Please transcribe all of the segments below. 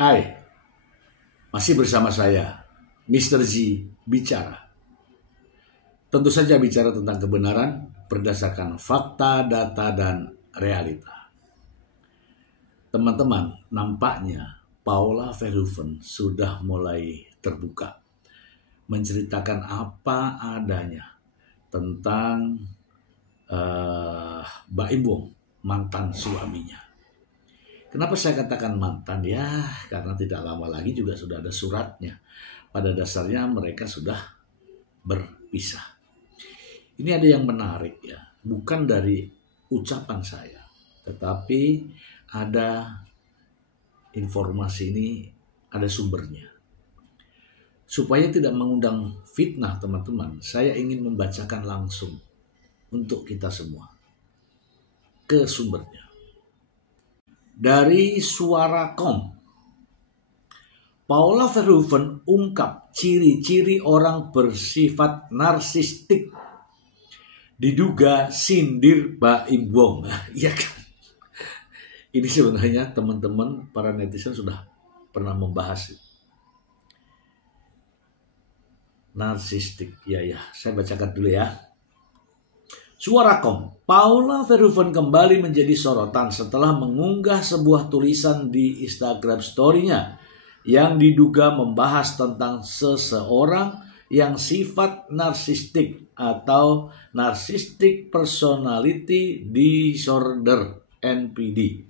Hai, masih bersama saya, Mr. Z bicara. Tentu saja bicara tentang kebenaran berdasarkan fakta, data, dan realita. Teman-teman, nampaknya Paula Verhoeven sudah mulai terbuka, menceritakan apa adanya tentang Mbak Im Wong, mantan suaminya. Kenapa saya katakan mantan? Ya, karena tidak lama lagi juga sudah ada suratnya. Pada dasarnya mereka sudah berpisah. Ini ada yang menarik ya, bukan dari ucapan saya, tetapi ada informasi ini, ada sumbernya. Supaya tidak mengundang fitnah teman-teman, saya ingin membacakan langsung untuk kita semua ke sumbernya. Dari Suara.com, Paula Verhoeven ungkap ciri-ciri orang bersifat narsistik, diduga sindir Mbak Im Wong. Iya kan? Ini sebenarnya teman-teman para netizen sudah pernah membahas narsistik. Ya, saya bacakan dulu ya. Suara.com, Paula Verhoeven kembali menjadi sorotan setelah mengunggah sebuah tulisan di Instagram story-nya yang diduga membahas tentang seseorang yang sifat narsistik atau Narcissistic Personality Disorder (NPD).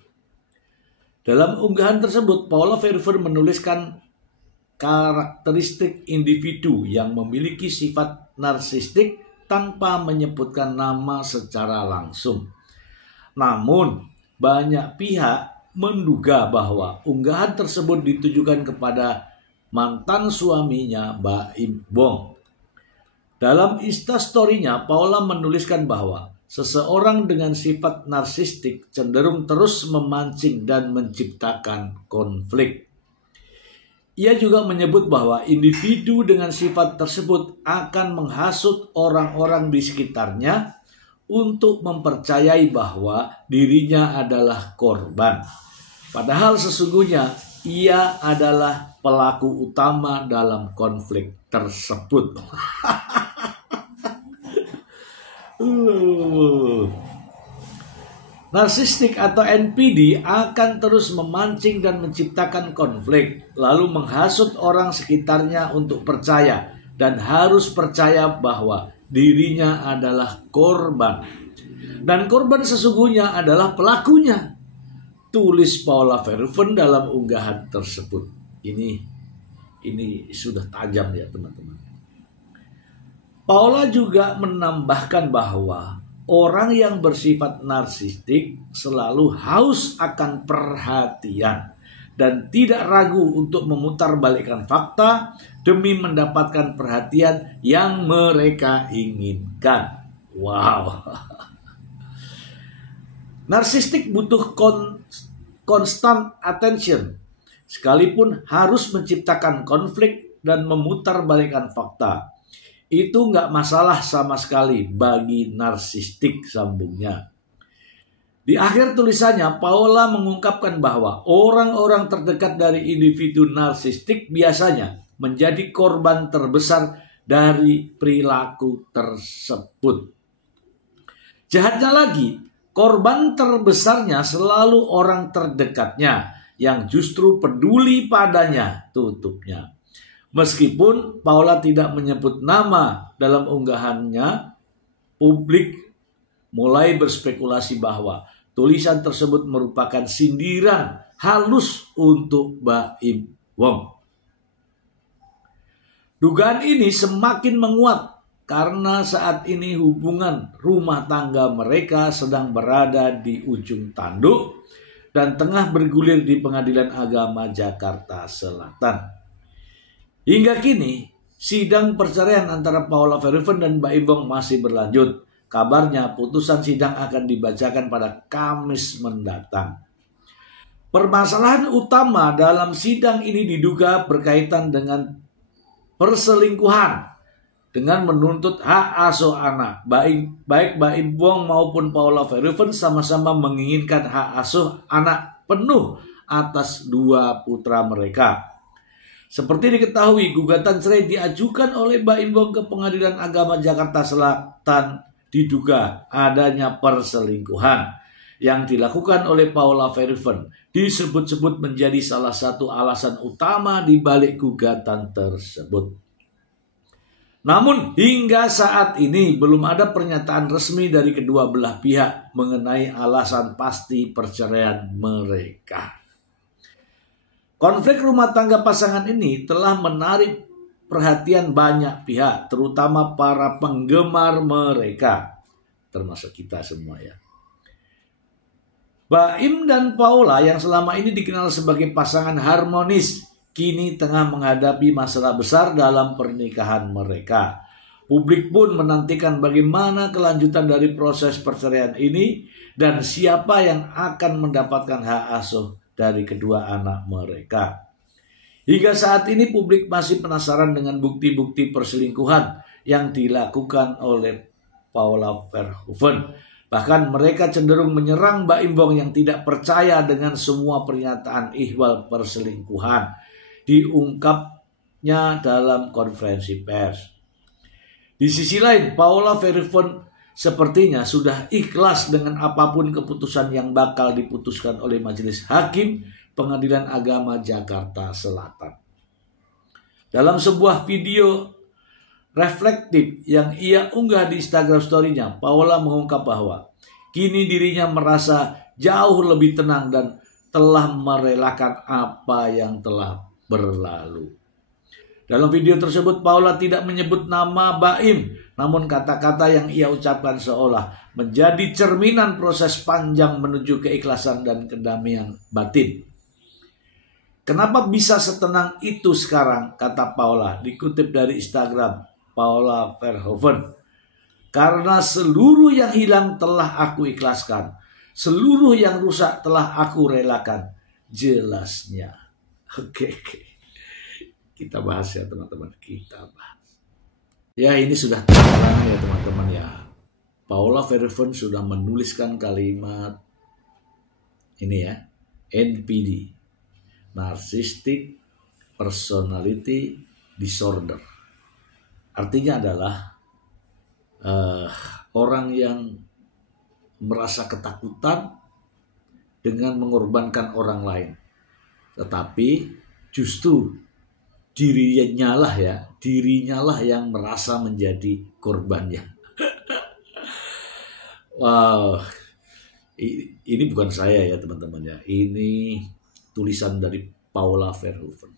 Dalam unggahan tersebut, Paula Verhoeven menuliskan karakteristik individu yang memiliki sifat narsistik tanpa menyebutkan nama secara langsung. Namun, banyak pihak menduga bahwa unggahan tersebut ditujukan kepada mantan suaminya, Mbak Im Wong. Dalam Instastory-nya, Paula menuliskan bahwa seseorang dengan sifat narsistik cenderung terus memancing dan menciptakan konflik. Ia juga menyebut bahwa individu dengan sifat tersebut akan menghasut orang-orang di sekitarnya untuk mempercayai bahwa dirinya adalah korban. Padahal sesungguhnya ia adalah pelaku utama dalam konflik tersebut. Narsistik atau NPD akan terus memancing dan menciptakan konflik, lalu menghasut orang sekitarnya untuk percaya dan harus percaya bahwa dirinya adalah korban. Dan korban sesungguhnya adalah pelakunya, tulis Paula Verhoeven dalam unggahan tersebut. Ini sudah tajam ya teman-teman. Paula juga menambahkan bahwa orang yang bersifat narsistik selalu haus akan perhatian dan tidak ragu untuk memutarbalikkan fakta demi mendapatkan perhatian yang mereka inginkan. Wow. Narsistik butuh constant attention, sekalipun harus menciptakan konflik dan memutarbalikkan fakta. Itu nggak masalah sama sekali bagi narsistik, sambungnya. Di akhir tulisannya, Paula mengungkapkan bahwa orang-orang terdekat dari individu narsistik biasanya menjadi korban terbesar dari perilaku tersebut. Jahatnya lagi, korban terbesarnya selalu orang terdekatnya yang justru peduli padanya, tutupnya. Meskipun Paula tidak menyebut nama dalam unggahannya, publik mulai berspekulasi bahwa tulisan tersebut merupakan sindiran halus untuk Mbak Im Wong. Dugaan ini semakin menguat karena saat ini hubungan rumah tangga mereka sedang berada di ujung tanduk dan tengah bergulir di Pengadilan Agama Jakarta Selatan. Hingga kini, sidang perceraian antara Paula Verhoeven dan Mbak Im Wong masih berlanjut. Kabarnya putusan sidang akan dibacakan pada Kamis mendatang. Permasalahan utama dalam sidang ini diduga berkaitan dengan perselingkuhan dengan menuntut hak asuh anak. Baik Mbak Im Wong maupun Paula Verhoeven sama-sama menginginkan hak asuh anak penuh atas dua putra mereka. Seperti diketahui, gugatan cerai diajukan oleh Mbak Imbong ke Pengadilan Agama Jakarta Selatan diduga adanya perselingkuhan yang dilakukan oleh Paula Verhoeven disebut-sebut menjadi salah satu alasan utama di balik gugatan tersebut. Namun hingga saat ini belum ada pernyataan resmi dari kedua belah pihak mengenai alasan pasti perceraian mereka. Konflik rumah tangga pasangan ini telah menarik perhatian banyak pihak, terutama para penggemar mereka, termasuk kita semua ya. Baim dan Paula yang selama ini dikenal sebagai pasangan harmonis, kini tengah menghadapi masalah besar dalam pernikahan mereka. Publik pun menantikan bagaimana kelanjutan dari proses perceraian ini dan siapa yang akan mendapatkan hak asuh dari kedua anak mereka. Hingga saat ini publik masih penasaran dengan bukti-bukti perselingkuhan yang dilakukan oleh Paula Verhoeven. Bahkan mereka cenderung menyerang Mbak Imbong yang tidak percaya dengan semua pernyataan ihwal perselingkuhan diungkapnya dalam konferensi pers. Di sisi lain, Paula Verhoeven sepertinya sudah ikhlas dengan apapun keputusan yang bakal diputuskan oleh Majelis Hakim Pengadilan Agama Jakarta Selatan. Dalam sebuah video reflektif yang ia unggah di Instagram story-nya, Paula mengungkap bahwa kini dirinya merasa jauh lebih tenang dan telah merelakan apa yang telah berlalu. Dalam video tersebut, Paula tidak menyebut nama Baim, namun kata-kata yang ia ucapkan seolah menjadi cerminan proses panjang menuju keikhlasan dan kedamaian batin. Kenapa bisa setenang itu sekarang, kata Paula, dikutip dari Instagram Paula Verhoeven. Karena seluruh yang hilang telah aku ikhlaskan, seluruh yang rusak telah aku relakan, jelasnya. Oke. Kita bahas ya teman-teman, kita bahas. Ya ini sudah terang ya teman-teman ya. Paula Verhoeven sudah menuliskan kalimat ini ya, NPD, Narcissistic Personality Disorder. Artinya adalah orang yang merasa ketakutan dengan mengorbankan orang lain. Tetapi justru dirinya lah yang merasa menjadi korbannya. Wow, ini bukan saya ya teman-teman ya. Ini tulisan dari Paula Verhoeven.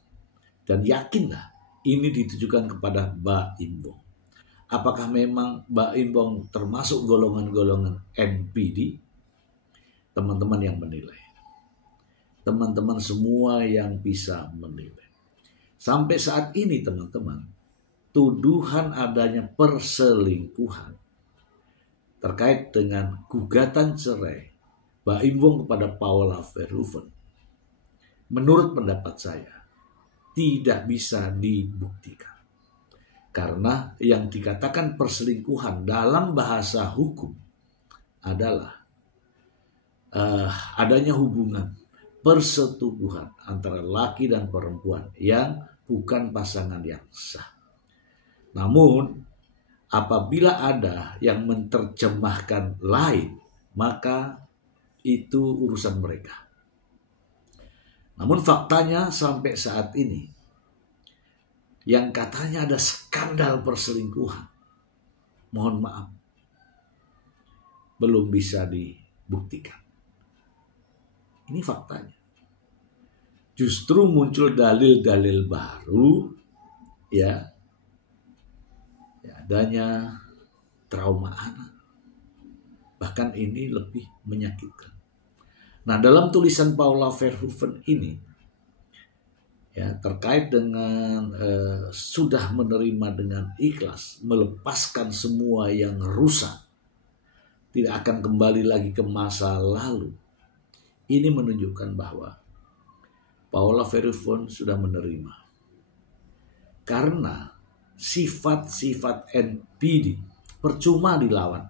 Dan yakinlah ini ditujukan kepada Mbak Imbong. Apakah memang Mbak Imbong termasuk golongan-golongan NPD? Teman-teman yang menilai. Teman-teman semua yang bisa menilai. Sampai saat ini teman-teman, tuduhan adanya perselingkuhan terkait dengan gugatan cerai Mbak Imbong kepada Paula Verhoeven, menurut pendapat saya, tidak bisa dibuktikan. Karena yang dikatakan perselingkuhan dalam bahasa hukum adalah adanya hubungan persetubuhan antara laki dan perempuan yang bukan pasangan yang sah. Namun, apabila ada yang menerjemahkan lain, maka itu urusan mereka. Namun faktanya sampai saat ini, yang katanya ada skandal perselingkuhan, mohon maaf, belum bisa dibuktikan. Ini faktanya. Justru muncul dalil-dalil baru ya adanya trauma anak. Bahkan ini lebih menyakitkan. Nah, dalam tulisan Paula Verhoeven ini ya terkait dengan sudah menerima dengan ikhlas, melepaskan semua yang rusak, tidak akan kembali lagi ke masa lalu. Ini menunjukkan bahwa Paula Verhoeven sudah menerima. Karena sifat-sifat NPD percuma dilawan.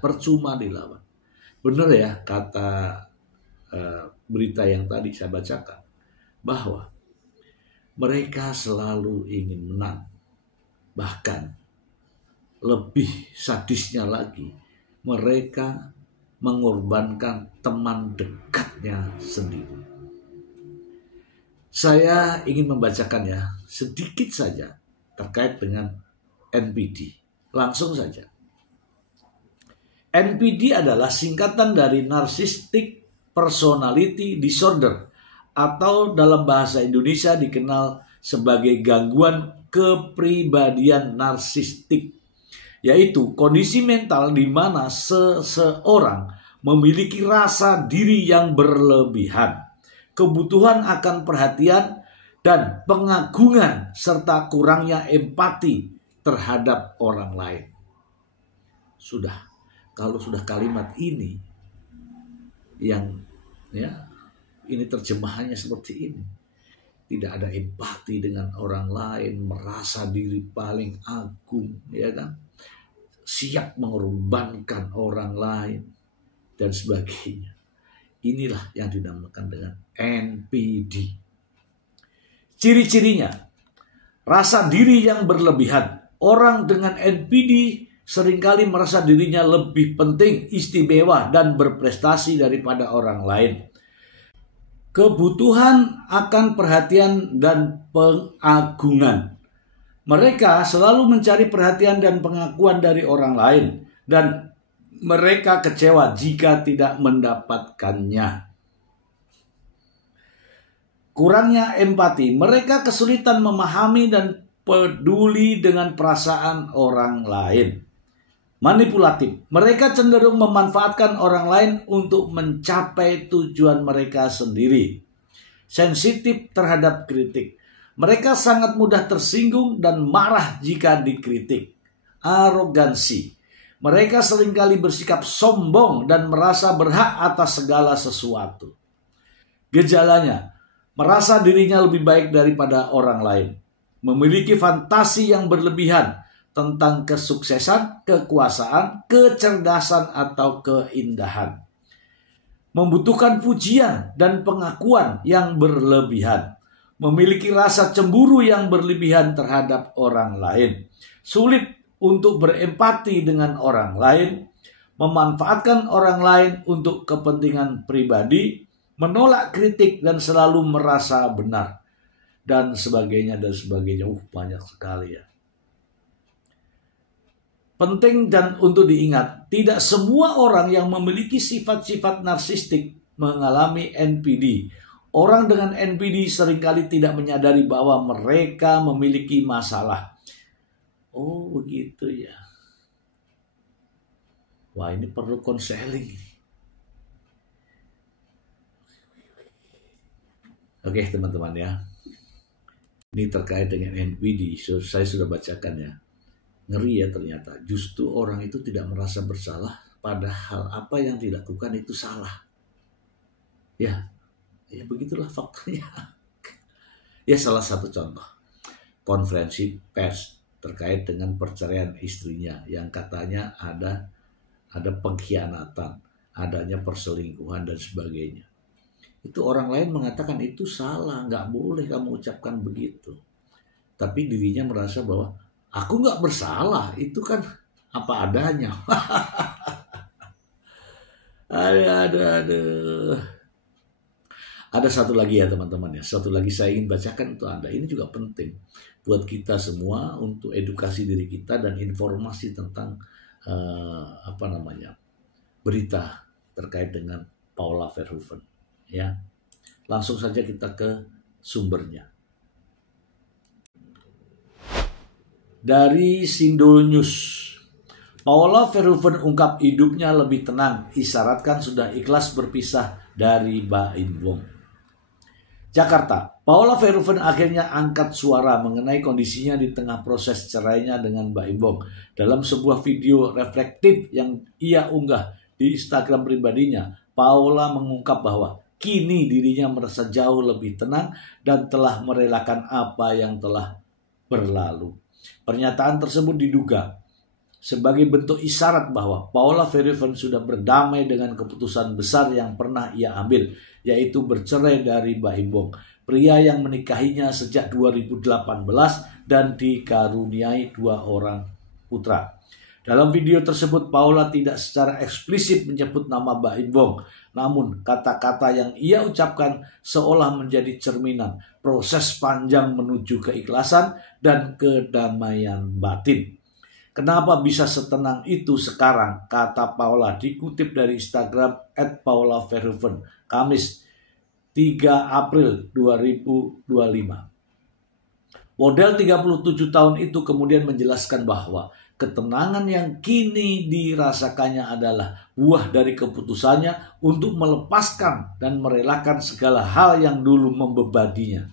Percuma dilawan. Benar ya kata berita yang tadi saya bacakan, bahwa mereka selalu ingin menang. Bahkan lebih sadisnya lagi, mereka mengorbankan teman dekatnya sendiri. Saya ingin membacakan ya sedikit saja terkait dengan NPD. Langsung saja. NPD adalah singkatan dari Narcissistic Personality Disorder, atau dalam bahasa Indonesia dikenal sebagai gangguan kepribadian narsistik, yaitu kondisi mental di mana seseorang memiliki rasa diri yang berlebihan, kebutuhan akan perhatian dan pengagungan, serta kurangnya empati terhadap orang lain. Kalau sudah kalimat ini yang ini terjemahannya seperti ini. Tidak ada empati dengan orang lain, merasa diri paling agung, ya kan? Siap mengorbankan orang lain dan sebagainya. Inilah yang dinamakan dengan NPD. Ciri-cirinya, rasa diri yang berlebihan. Orang dengan NPD seringkali merasa dirinya lebih penting, istimewa, dan berprestasi daripada orang lain. Kebutuhan akan perhatian dan pengagungan. Mereka selalu mencari perhatian dan pengakuan dari orang lain, dan mereka kecewa jika tidak mendapatkannya. Kurangnya empati, mereka kesulitan memahami dan peduli dengan perasaan orang lain. Manipulatif, mereka cenderung memanfaatkan orang lain untuk mencapai tujuan mereka sendiri. Sensitif terhadap kritik, mereka sangat mudah tersinggung dan marah jika dikritik. Arogansi, mereka seringkali bersikap sombong dan merasa berhak atas segala sesuatu. Gejalanya, merasa dirinya lebih baik daripada orang lain, memiliki fantasi yang berlebihan tentang kesuksesan, kekuasaan, kecerdasan, atau keindahan. Membutuhkan pujian dan pengakuan yang berlebihan. Memiliki rasa cemburu yang berlebihan terhadap orang lain. Sulit untuk berempati dengan orang lain. Memanfaatkan orang lain untuk kepentingan pribadi. Menolak kritik dan selalu merasa benar. Dan sebagainya, dan sebagainya. Banyak sekali ya. Penting dan untuk diingat, tidak semua orang yang memiliki sifat-sifat narsistik mengalami NPD. Orang dengan NPD seringkali tidak menyadari bahwa mereka memiliki masalah. Oh, begitu ya. Wah, ini perlu konseling. Oke, teman-teman ya. Ini terkait dengan NPD, saya sudah bacakan ya. Ngeri ya ternyata, justru orang itu tidak merasa bersalah padahal apa yang dilakukan itu salah. Ya begitulah faktanya. Ya, salah satu contoh, konferensi pers terkait dengan perceraian istrinya yang katanya ada pengkhianatan, adanya perselingkuhan dan sebagainya. Itu orang lain mengatakan itu salah, nggak boleh kamu ucapkan begitu. Tapi dirinya merasa bahwa aku nggak bersalah, itu kan apa adanya. Aduh. Ada satu lagi ya teman-teman ya. Satu lagi saya ingin bacakan untuk Anda. Ini juga penting buat kita semua untuk edukasi diri kita dan informasi tentang berita terkait dengan Paula Verhoeven. Ya, langsung saja kita ke sumbernya. Dari Sindonews, Paula Verhoeven ungkap hidupnya lebih tenang, isyaratkan sudah ikhlas berpisah dari Baim Wong. Jakarta, Paula Verhoeven akhirnya angkat suara mengenai kondisinya di tengah proses cerainya dengan Baim Wong. Dalam sebuah video reflektif yang ia unggah di Instagram pribadinya, Paula mengungkap bahwa kini dirinya merasa jauh lebih tenang dan telah merelakan apa yang telah berlalu. Pernyataan tersebut diduga sebagai bentuk isyarat bahwa Paula Verhoeven sudah berdamai dengan keputusan besar yang pernah ia ambil, yaitu bercerai dari Mbak Imbong, pria yang menikahinya sejak 2018 dan dikaruniai 2 orang putra. Dalam video tersebut, Paula tidak secara eksplisit menyebut nama Mbak Imbong, namun kata-kata yang ia ucapkan seolah menjadi cerminan proses panjang menuju keikhlasan dan kedamaian batin. Kenapa bisa setenang itu sekarang? Kata Paula, dikutip dari Instagram @paulaverhoeven, Kamis 3 April 2025. Model 37 tahun itu kemudian menjelaskan bahwa ketenangan yang kini dirasakannya adalah buah dari keputusannya untuk melepaskan dan merelakan segala hal yang dulu membebaninya.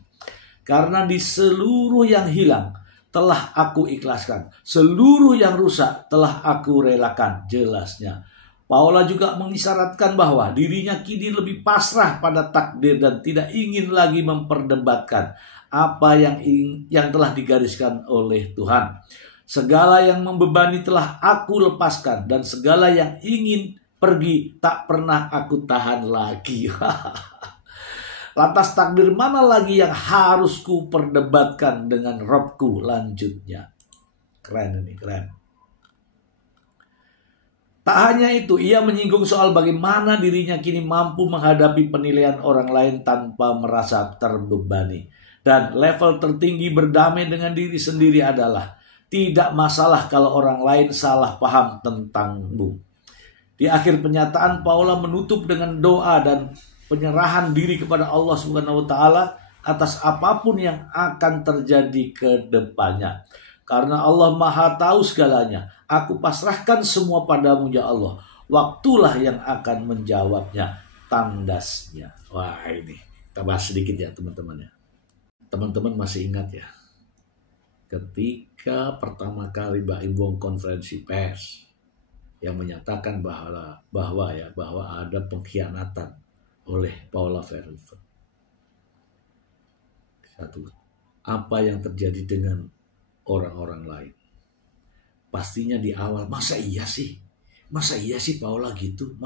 Karena di seluruh yang hilang telah aku ikhlaskan, seluruh yang rusak telah aku relakan, jelasnya. Paula juga mengisyaratkan bahwa dirinya kini lebih pasrah pada takdir dan tidak ingin lagi memperdebatkan apa yang telah digariskan oleh Tuhan. Segala yang membebani telah aku lepaskan dan segala yang ingin pergi tak pernah aku tahan lagi. Lantas takdir mana lagi yang harus ku perdebatkan dengan Robku, lanjutnya. Keren ini, keren. Tak hanya itu, ia menyinggung soal bagaimana dirinya kini mampu menghadapi penilaian orang lain tanpa merasa terbebani. Dan level tertinggi berdamai dengan diri sendiri adalah tidak masalah kalau orang lain salah paham tentangmu. Di akhir penyataan, Paula menutup dengan doa dan penyerahan diri kepada Allah Subhanahu wa taala atas apapun yang akan terjadi ke depannya. Karena Allah Maha tahu segalanya, aku pasrahkan semua padamu ya Allah. Waktulah yang akan menjawabnya, tandasnya. Wah, ini kita bahas sedikit ya teman-teman ya. Teman-teman masih ingat ya, ketika pertama kali Mbak Imbong konferensi pers yang menyatakan bahwa ada pengkhianatan oleh Paula Verhoeven. Satu, apa yang terjadi dengan orang-orang lain? Pastinya di awal, masa iya sih Paula gitu?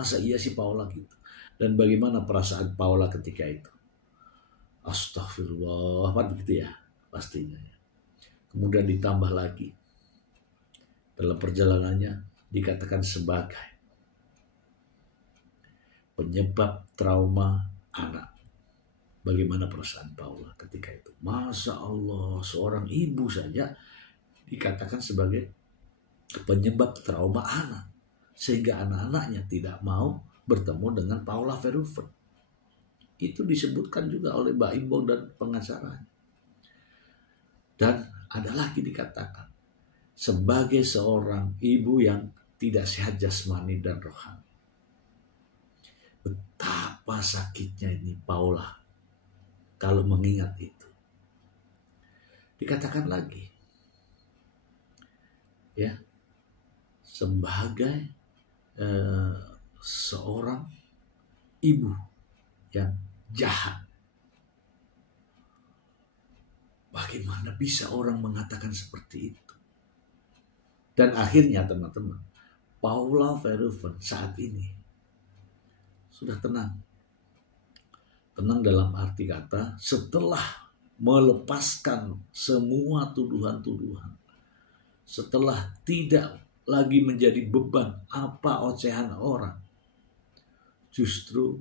Dan bagaimana perasaan Paula ketika itu? Astagfirullah, begitu ya pastinya. Kemudian ditambah lagi, dalam perjalanannya dikatakan sebagai penyebab trauma anak. Bagaimana perasaan Paula ketika itu? Masya Allah, seorang ibu saja dikatakan sebagai penyebab trauma anak. Sehingga anak-anaknya tidak mau bertemu dengan Paula Verhoeven. Itu disebutkan juga oleh Mbak Imbong dan pengacaranya. Dan ada lagi dikatakan, sebagai seorang ibu yang tidak sehat jasmani dan rohani. Betapa sakitnya ini Paula kalau mengingat itu. Dikatakan lagi, ya, sebagai seorang ibu yang jahat. Bagaimana bisa orang mengatakan seperti itu? Dan akhirnya teman-teman, Paula Verhoeven saat ini sudah tenang. Tenang dalam arti kata setelah melepaskan semua tuduhan-tuduhan. Setelah tidak lagi menjadi beban apa ocehan orang. Justru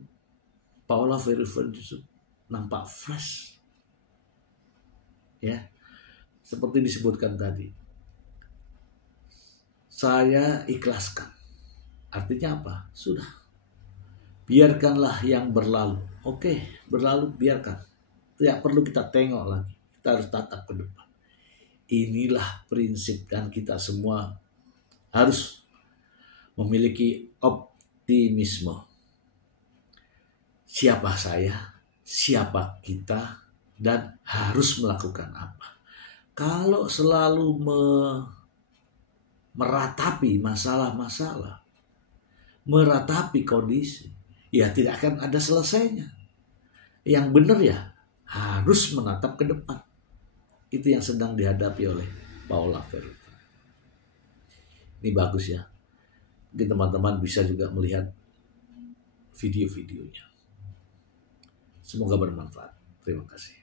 Paula Verhoeven justru nampak fresh. Ya, seperti disebutkan tadi. Saya ikhlaskan. Artinya apa? Sudah. Biarkanlah yang berlalu. Oke, berlalu biarkan. Tidak perlu kita tengok lagi. Kita harus tatap ke depan. Inilah prinsip dan kita semua harus memiliki optimisme. Siapa saya? Siapa kita? Dan harus melakukan apa? Kalau selalu meratapi masalah-masalah, meratapi kondisi, ya tidak akan ada selesainya. Yang benar ya harus menatap ke depan. Itu yang sedang dihadapi oleh Paula Verhoeven. Ini bagus ya. Mungkin teman-teman bisa juga melihat video-videonya. Semoga bermanfaat. Terima kasih.